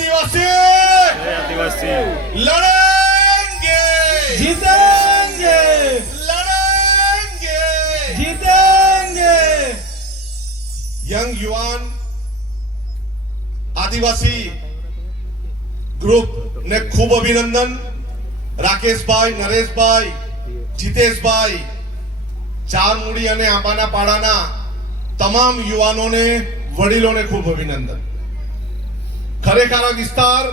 आदिवासी लड़ेंगे जीतेंगे लड़ेंगे जीतेंगे। यंग युवान आदिवासी ग्रुप ने खूब अभिनंदन। राकेश भाई, नरेश भाई, जितेश भाई, चार मूड़ी અને આંબાના પાડાના તમામ યુવાનોને વડીલોને ખૂબ અભિનંદન। ખરેખર આ વિસ્તાર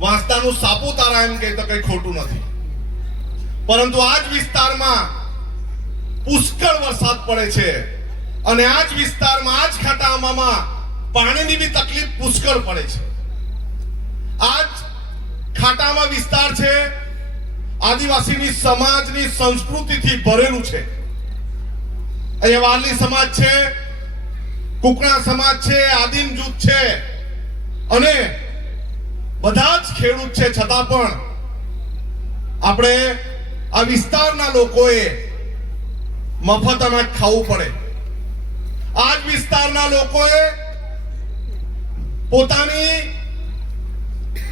વાંસદાનું સાપુતારા એમ કહે તો કઈ ખોટું નથી, પરંતુ આ જ વિસ્તારમાં પુષ્કળ વરસાદ પડે છે અને આ જ વિસ્તારમાં આ જ ખાટામાં પાણીની બી તકલીફ પુષ્કળ પડે છે। આ જ ખાટામાં વિસ્તાર છે, આદિવાસીની સમાજની સંસ્કૃતિથી ભરેલું છે। અહીંયા વારલી સમાજ છે, કુકણા સમાજ છે, આદિમ જૂથ છે અને બધા જ ખેડૂત છે, છતાં પણ આપણે આ વિસ્તારના લોકોએ મફત અનાજ ખાવું પડે। આ જ વિસ્તારના લોકોએ પોતાની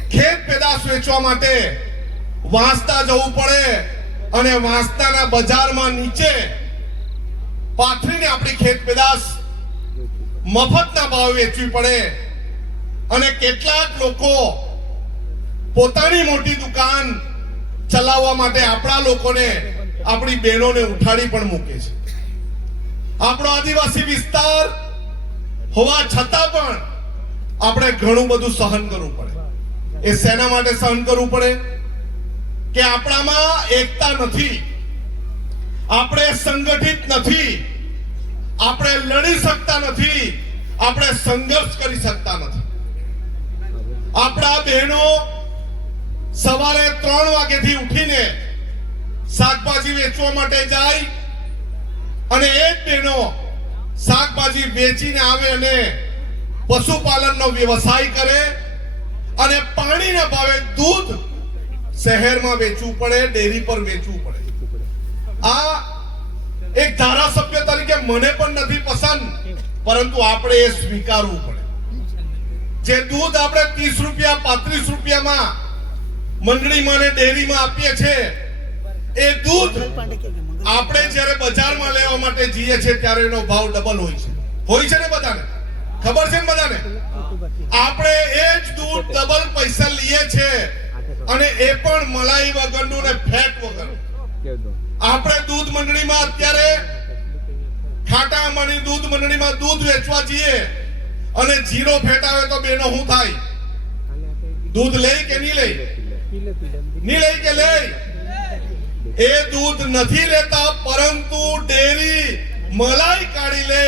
ખેત પેદાશ વેચવા માટે વાંસદા જવું પડે અને વાંસદાના બજારમાં નીચે પાથરીને આપણી ખેત પેદાશ મફતના ભાવે વેચવી પડે। અને કેટલાક લોકો પોતાની મોટી દુકાન ચલાવવા માટે આપણા લોકોને, આપણી બહેનોને ઉઠાડી પણ મૂકે છે। આપણો આદિવાસી વિસ્તાર હોવા છતાં પણ આપણે ઘણું બધું સહન કરવું પડે। એ શેના માટે સહન કરવું પડે કે આપણામાં એકતા નથી, આપણે સંગઠિત નથી, આપણે લડી શકતા નથી, આપણે સંઘર્ષ કરી શકતા નથી। આપણા બહેનો સવારે 3 વાગ્યાથી ઉઠીને શાકભાજી વેચવા માટે જાય અને એ જ બહેનો શાકભાજી વેચીને આવે અને પશુપાલનનો વ્યવસાય કરે અને પાણીના ભાવે દૂધ શહેરમાં વેચવું પડે, ડેરી પર વેચવું પડે। આ એક ધારાસભ્ય તરીકે મને પણ નથી પસંદ, પરંતુ આપણે એ સ્વીકારવું પડે। જે દૂધ આપણે 30 રૂપિયા 35 રૂપિયામાં મંડળીમાં અને ડેરીમાં આપીએ છીએ, એ દૂધ આપણે જ્યારે બજારમાં લેવા માટે જઈએ છીએ ત્યારે એનો ભાવ ડબલ હોય છે ને બધાને ખબર છે ને બધાને। આપણે એ જ દૂધ ડબલ પૈસા લઈએ છીએ અને એ પણ મલાઈ વગરનું ને ફેટ વગર। આપણે દૂધ મંડળીમાં અત્યારે ખાટામાંની દૂધ મંડળીમાં દૂધ વેચવા જઈએ અને 0 ફેટ આવે તો બેનો શું થાય? દૂધ લઈ કે નહીં લઈ? નહીં લઈ કે લઈ? એ દૂધ નથી લેતા, પરંતુ ડેરી મલાઈ કાઢી લે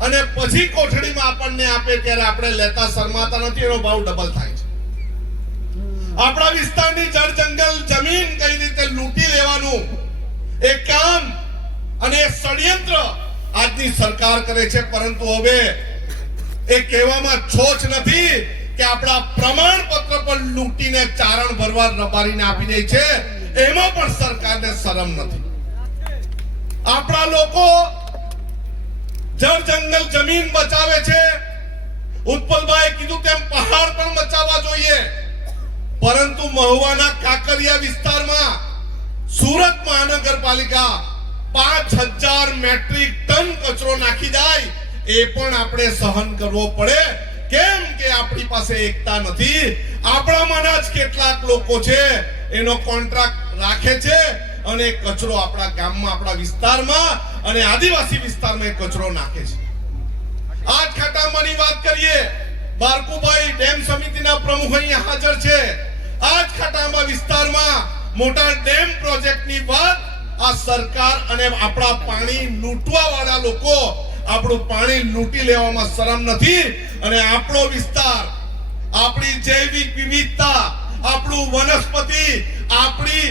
અને પછી કોઠડીમાં આપણને આપે ત્યારે આપણે લેતા શરમાતા નથી, એનો ભાવ ડબલ થાય છે। આપણા વિસ્તારની જળ જંગલ જમીન કઈ રીતે લૂંટી લેવાનું એ કામ અને એ ષડયંત્ર આજની સરકાર કરે છે, પરંતુ હવે એ કહેવામાં છોછ નથી કે આપણા પ્રમાણપત્ર પર લૂંટીને ચારણ ભરવા રબારીને આપી દે છે, એમાં પણ સરકારને શરમ નથી। આપણા લોકો જળ જંગલ જમીન બચાવે છે, ઉત્પલભાઈએ કીધું તેમ પહાડ પણ બચાવવા જોઈએ, પરંતુ મહુવાના કાકરિયા વિસ્તારમાં સુરત મહાનગરપાલિકા 5000 મેટ્રિક ટન કચરો નાખી જાય, એ પણ આપણે સહન કરવો પડે। કેમ કે આપણી પાસે એકતા નથી। આપણામાંના જ કેટલાક લોકો છે એનો કોન્ટ્રાક્ટ રાખે છે અને કચરો આપણા ગામમાં, આપણા વિસ્તારમાં અને આદિવાસી વિસ્તારમાં કચરો નાખે છે। આજ ખાટામાંની વાત કરીએ, બારકુભાઈ ડેમ સમિતિના પ્રમુખ અહીંયા હાજર છે। આજ ખાટામાં વિસ્તારમાં મોટા ડેમ પ્રોજેક્ટની વાત આ સરકાર અને આપણા પાણી લૂંટવા વાળા લોકો આપણું પાણી લૂંટી લેવામાં શરમ નથી અને આપણો વિસ્તાર, આપણી જૈવિક વિવિધતા, આપણું વનસ્પતિ, આપણી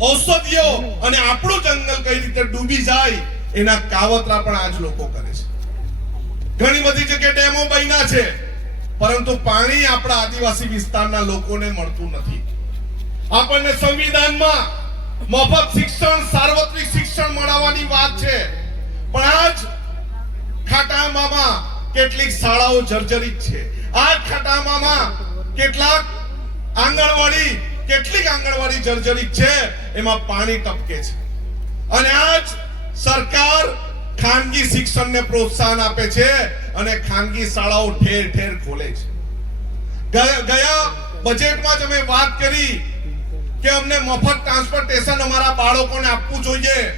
ઔષધિઓ અને આપણું જંગલ કઈ રીતે ડૂબી જાય એના કાવતરા પણ આજ લોકો કરે છે। ઘણી બધી જગ્યાએ ડેમો બન્યા છે, પરંતુ પાણી આપણા આદિવાસી વિસ્તારના લોકોને મળતું નથી। આપણને સંવિધાનમાં મફત શિક્ષણ, સાર્વત્રિક શિક્ષણ મળવાની વાત છે, પણ આજ ખાટામાં કેટલીક શાળાઓ જર્જરિત છે। આ ખાટામાં કેટલીક આંગણવાડી જર્જરિત છે, એમાં પાણી ટપકે છે. અને આજ સરકાર ખાનગી શિક્ષણને પ્રોત્સાહન આપે છે અને ખાનગી શાળાઓ ઠેર ઠેર ખોલે છે. ગયા બજેટમાં જ અમે વાત કરી કે અમને મફત ટ્રાન્સપોર્ટેશન અમારા બાળકોને આપવું જોઈએ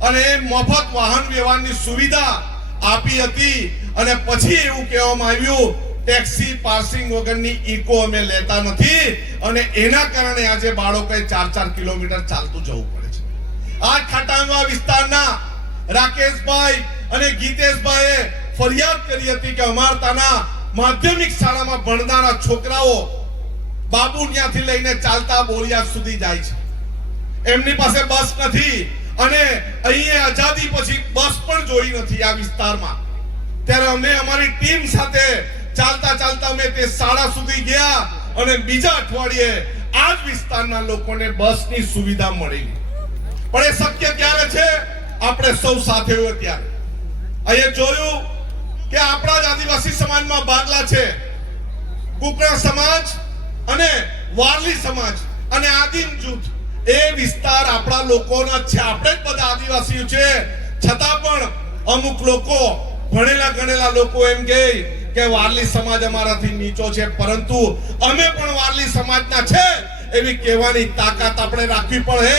અને મફત વાહન વ્યવહારની સુવિધા આપી હતી. અને પછી એવું કહેવામાં આવ્યું ટેક્સી પાસિંગ વગરની ઇકો અમે લેતા નથી અને એના કારણે આજે બાળકોએ 4-4 કિલોમીટર ચાલતું જવું પડે છે. આ ખાટાંગવા વિસ્તારના રાકેશભાઈ અને ગીતેશભાઈએ ફરિયાદ કરી હતી કે અમારા તાના માધ્યમિક શાળામાં ભણનારા છોકરાઓ બાબુનિયાથી લઈને ચાલતા બોરિયા સુધી જાય છે. એમની પાસે બસ નથી અને અહીંયા આઝાદી પછી બસ પણ જોઈ નથી આ વિસ્તારમાં. ત્યારે અમે અમારી ટીમ સાથે ચાલતા અમે તે શાળા સુધી ગયા અને બીજા અઠવાડિયે આ જ વિસ્તારના લોકોને બસની સુવિધા મળી. પણ એ શક્ય ક્યારે છે? આપણે સૌ સાથે હોય ત્યારે. અહીંયા જોયું કે આપણા જ આદિવાસી સમાજમાં ભાગલા છે, કુકરા સમાજ અને વારલી સમાજ અને આદિમ જૂથ. એ વિસ્તાર આપણા લોકોના છે, આપણે જ બધા આદિવાસીઓ છે. છતાં પણ અમુક લોકો ભણેલા ગણેલા લોકો એમ કહે કે વારલી સમાજ અમારાથી નીચો છે, પરંતુ અમે પણ વારલી સમાજના છે એવી કહેવાની તાકાત આપણે રાખવી પડે.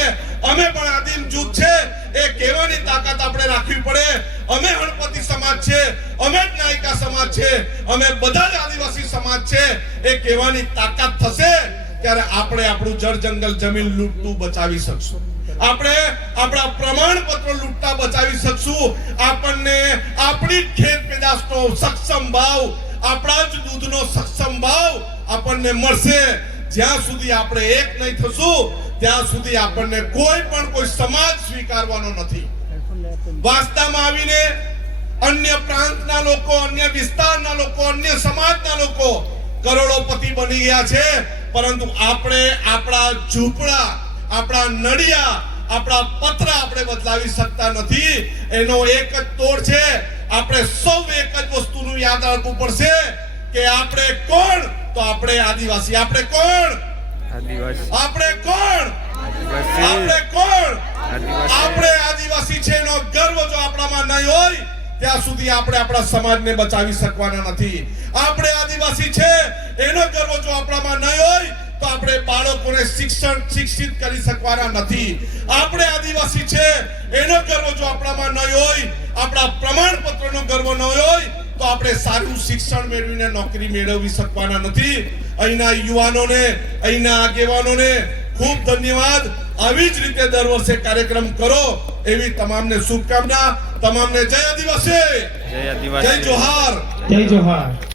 અમે પણ આદિમ જૂથ છે એ કહેવાની તાકાત આપણે રાખવી પડે. અમે હળપતિ સમાજ છે, અમે જ નાયકા સમાજ છે, અમે બધા જ આદિવાસી સમાજ છે એ કહેવાની તાકાત થશે ત્યારે આપણે આપણું જળ જંગલ જમીન લૂંટતું બચાવી શકશું. આપણે આપણા પ્રમાણપત્રો લૂંટતા બચાવી શકશું. આપણને આપણી ખેત પેદાશનો સક્ષમ ભાવ, આપણા જ દૂધનો સક્ષમ ભાવ આપણને મળશે. જ્યાં સુધી આપણે એક નહીં થશું ત્યાં સુધી આપણને કોઈ સમાજ સ્વીકારવાનો નથી. વાસ્તવમાં આવીને અન્ય પ્રાંતના લોકો, અન્ય વિસ્તારના લોકો, અન્ય સમાજના લોકો કરોડોપતિ બની ગયા છે, પરંતુ આપણે આપણા ઝૂંપડા, આપણા નળિયા, આપણા પત્ર આપણે બદલાવી શકતા નથી. એનો એક જ તોડ છે. આપણે સૌ એક જ વસ્તુનું યાદ રાખવું પડશે કે આપણે કોણ? તો આપણે આદિવાસી. આપણે કોણ? આપણે કોણ? આપણે કોણ? આપણે આદિવાસી છે. એનો ગર્વ જો આપણામાં નહીં હોય ત્યાં સુધી આપણે આપણા સમાજને બચાવી શકવાના નથી. આપણે આદિવાસી છે એનો ગર્વ જો આપણામાં નહીં હોય તો આપણે બાળકોને શિક્ષિત કરી શકવાના નથી. આપણે આદિવાસી છે એનો ગર્વ જો આપણામાં નહીં હોય, આપણા પ્રમાણપત્રનો ગર્વ ન હોય તો આપણે સારું શિક્ષણ મેળવીને નોકરી મેળવી શકવાના નથી. અહીંના યુવાનોને, અહીંના આગેવાનોને ખૂબ ધન્યવાદ. આવી જ રીતે દર વર્ષે કાર્યક્રમ કરો એવી તમામને શુભકામના. તમામને જય આદિવાસી, જય જોહાર, જય જોહાર.